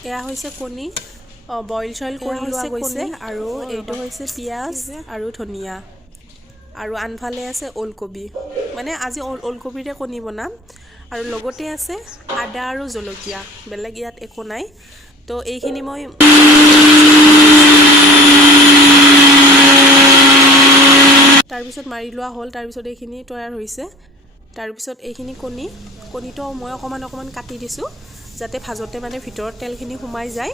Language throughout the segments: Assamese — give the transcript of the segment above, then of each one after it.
এয়া হৈছে কণী বইল চইল কৰি লোৱা গৈছে আৰু এইটো হৈছে পিঁয়াজ আৰু ধনিয়া আৰু আনফালে আছে ওলকবি মানে আজি ওলকবিৰে কণী বনাম আৰু লগতে আছে আদা আৰু জলকীয়া বেলেগ ইয়াত একো নাই তো এইখিনি মই তাৰপিছত মাৰি লোৱা হ'ল তাৰপিছত এইখিনি তৈয়াৰ হৈছে তাৰপিছত এইখিনি কণীটো মই অকণমান কাটি দিছোঁ যাতে ভাজতে মানে ভিতৰত তেলখিনি সোমাই যায়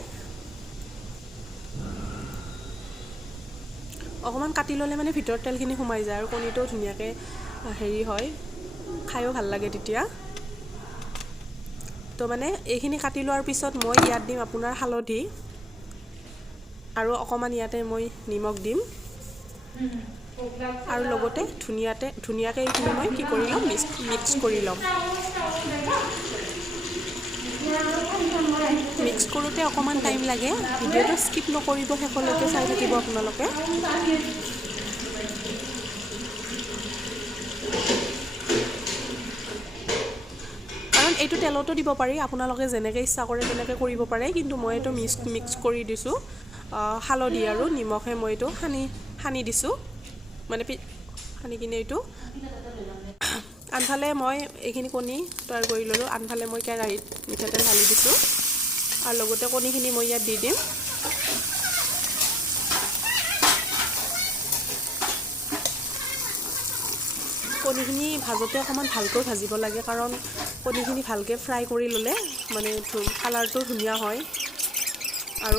অকণমান কাটি ল'লে মানে ভিতৰত তেলখিনি সোমাই যায় আৰু কণীটো ধুনীয়াকৈ হেৰি হয় খায়ো ভাল লাগে তেতিয়া তো মানে এইখিনি কাটি লোৱাৰ পিছত মই ইয়াত দিম আপোনাৰ হালধি আৰু অকণমান ইয়াতে মই নিমখ দিম আৰু লগতে ধুনীয়াকৈ এইখিনি মই কি কৰি ল'ম মিক্স কৰি ল'ম মিক্স কৰোঁতে অকণমান টাইম লাগে ভিডিঅ'টো স্কিপ নকৰিব শেষলৈকে চাই থাকিব আপোনালোকে কাৰণ এইটো তেলতো দিব পাৰি আপোনালোকে যেনেকৈ ইচ্ছা কৰে তেনেকৈ কৰিব পাৰে কিন্তু মই এইটো মিক্স কৰি দিছোঁ হালধি আৰু নিমখে মই এইটো সানি দিছোঁ মানে সানি কিনে এইটো আনফালে মই এইখিনি কণী তৈয়াৰ কৰি ল'লোঁ আনফালে মই কেৰাহীত মিঠাতেল ঢালি দিছোঁ আৰু লগতে কণীখিনি মই ইয়াত দি দিম কণীখিনি ভাজোঁতে অকণমান ভালকৈ ভাজিব লাগে কাৰণ কণীখিনি ভালকৈ ফ্ৰাই কৰি ল'লে মানে কালাৰটো ধুনীয়া হয় আৰু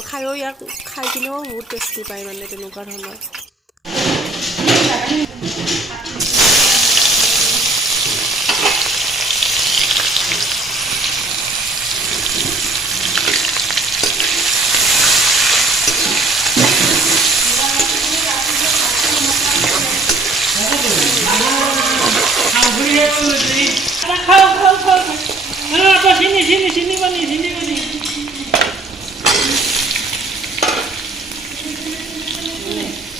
খাই কিনেও বহুত টেষ্টি পায় মানে তেনেকুৱা ধৰণৰ sini bani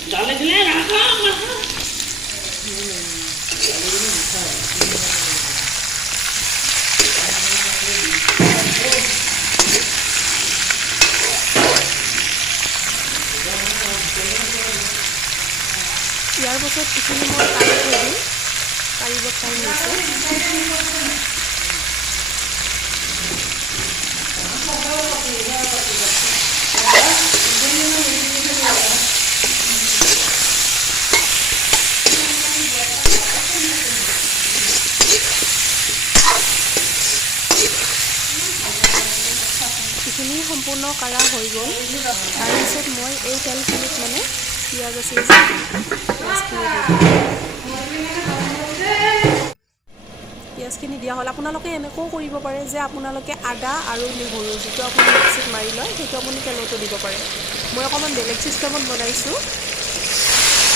dale dile rakha ইয়াৰ পাছত এইখিনি মই কাঢ়িব টাইম হৈছে এইখিনি সম্পূৰ্ণ কাঢ়া হৈ গ'ল তাৰপিছত মই এই তেলখিনিত মানে পিঁয়াজ আছিল পিঁয়াজখিনি দিয়া হ'ল আপোনালোকে এনেকৈও কৰিব পাৰে যে আপোনালোকে আদা আৰু নহৰু যিটো আপুনি মিক্সিত মাৰি লয় সেইটো আপুনি তেলতো দিব পাৰে মই অকণমান বেলেগ চিষ্টেমত বনাইছোঁ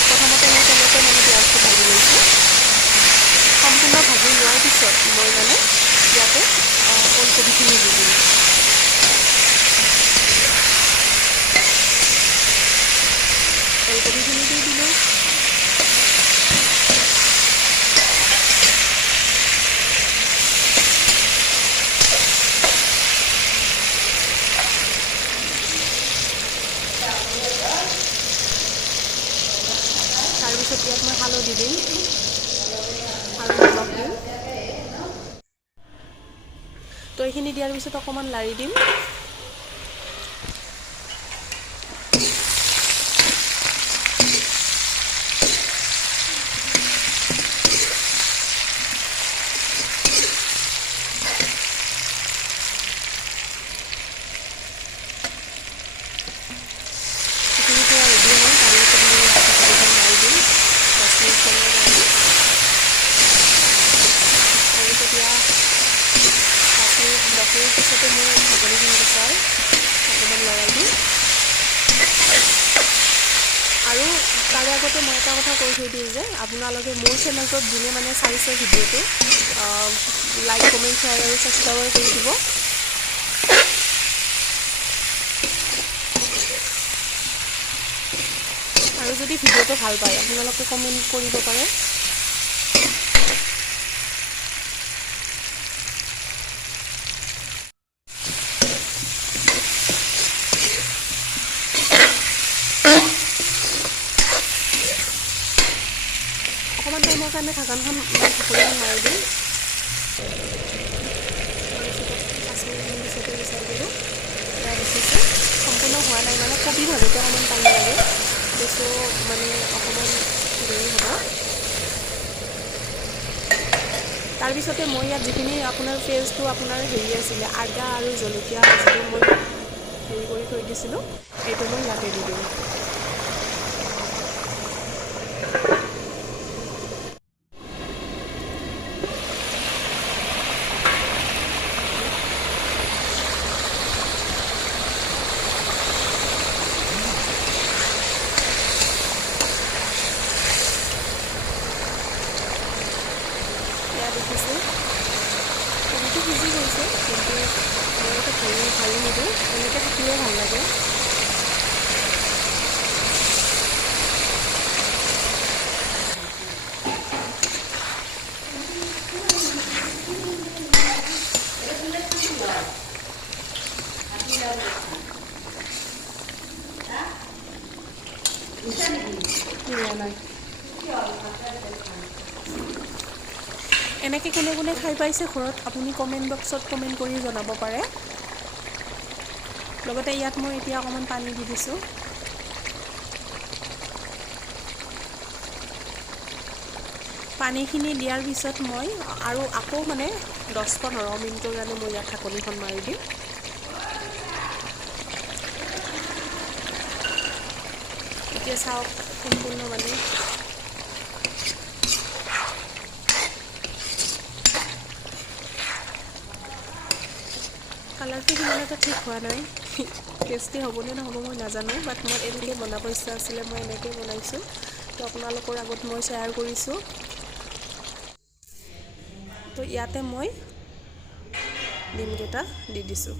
প্ৰথমতে মই তেলতে মানে পিঁয়াজটো ভাজি লৈছোঁ সম্পূৰ্ণ ভাজি লোৱাৰ পিছত মই মানে ইয়াতে ওলকবিখিনি দি দিম ওলকবিখিনি দি দিলোঁ তাৰপিছত ইয়াত মই হালধি দিম আৰু নিমখ দিম তো এইখিনি দিয়াৰ পিছত অকণমান লাৰি দিম পিছতে মই ঢাকনিখন গুচাই অকণমান লৰাই দিম আৰু তাৰ আগতে মই এটা কথা কৈ থৈ দিওঁ যে আপোনালোকে মোৰ চেনেলটোত যোনে মানে চাইছে ভিডিঅ'টো লাইক কমেণ্ট শ্বেয়াৰ আৰু ছাবস্ক্ৰাইব কৰি দিব আৰু যদি ভিডিঅ'টো ভাল পায় আপোনালোকে কমেণ্ট কৰিব পাৰে কাৰণে ঢাকনখন ঢাকনিখন মাৰি দিম। 5 মিনিট পিছতে গুচাই দিলোঁ। এয়া দেখিছে সম্পূৰ্ণ হোৱা নাই, মানে কবি ভাজোঁতে অকণমান টাইম লাগে, বেছি মানে অকণমান দেৰি হ'ব। তাৰপিছতে মই ইয়াত যিখিনি আপোনাৰ পেষ্টটো আপোনাৰ হেৰি আছিলে আদা আৰু জলকীয়া যিটো মই হেৰি কৰি থৈ দিছিলোঁ সেইটো মই ইয়াতে দি দিওঁ। দেখিছোঁ কবিটো সিজি গৈছে, কিন্তু মই এটা ভাৰি নিদিওঁ, এনেকৈ থাকিলেও ভাল লাগে। নাই এনেকৈ কোনে কোনে খাই পাইছে ঘৰত আপুনি কমেণ্ট বক্সত কমেণ্ট কৰি জনাব পাৰে। লগতে ইয়াত মই এতিয়া অকণমান পানী দি দিছোঁ। পানীখিনি দিয়াৰ পিছত মই আৰু আকৌ মানে 10-15 মিনিটৰ কাৰণে মই ইয়াত ঢাকনিখন মাৰি দিম। এতিয়া চাওক সম্পূৰ্ণ মানে কালাৰটো সিমান এটা ঠিক হোৱা নাই, টেষ্টি হ'বনে নহ'ব মই নাজানো, বাট মই এনেকৈ বনাব ইচ্ছা আছিলে, মই এনেকৈ বনাইছোঁ। তো আপোনালোকৰ আগত মই শ্বেয়াৰ কৰিছোঁ। তো ইয়াতে মই ডিমকেইটা দি দিছোঁ।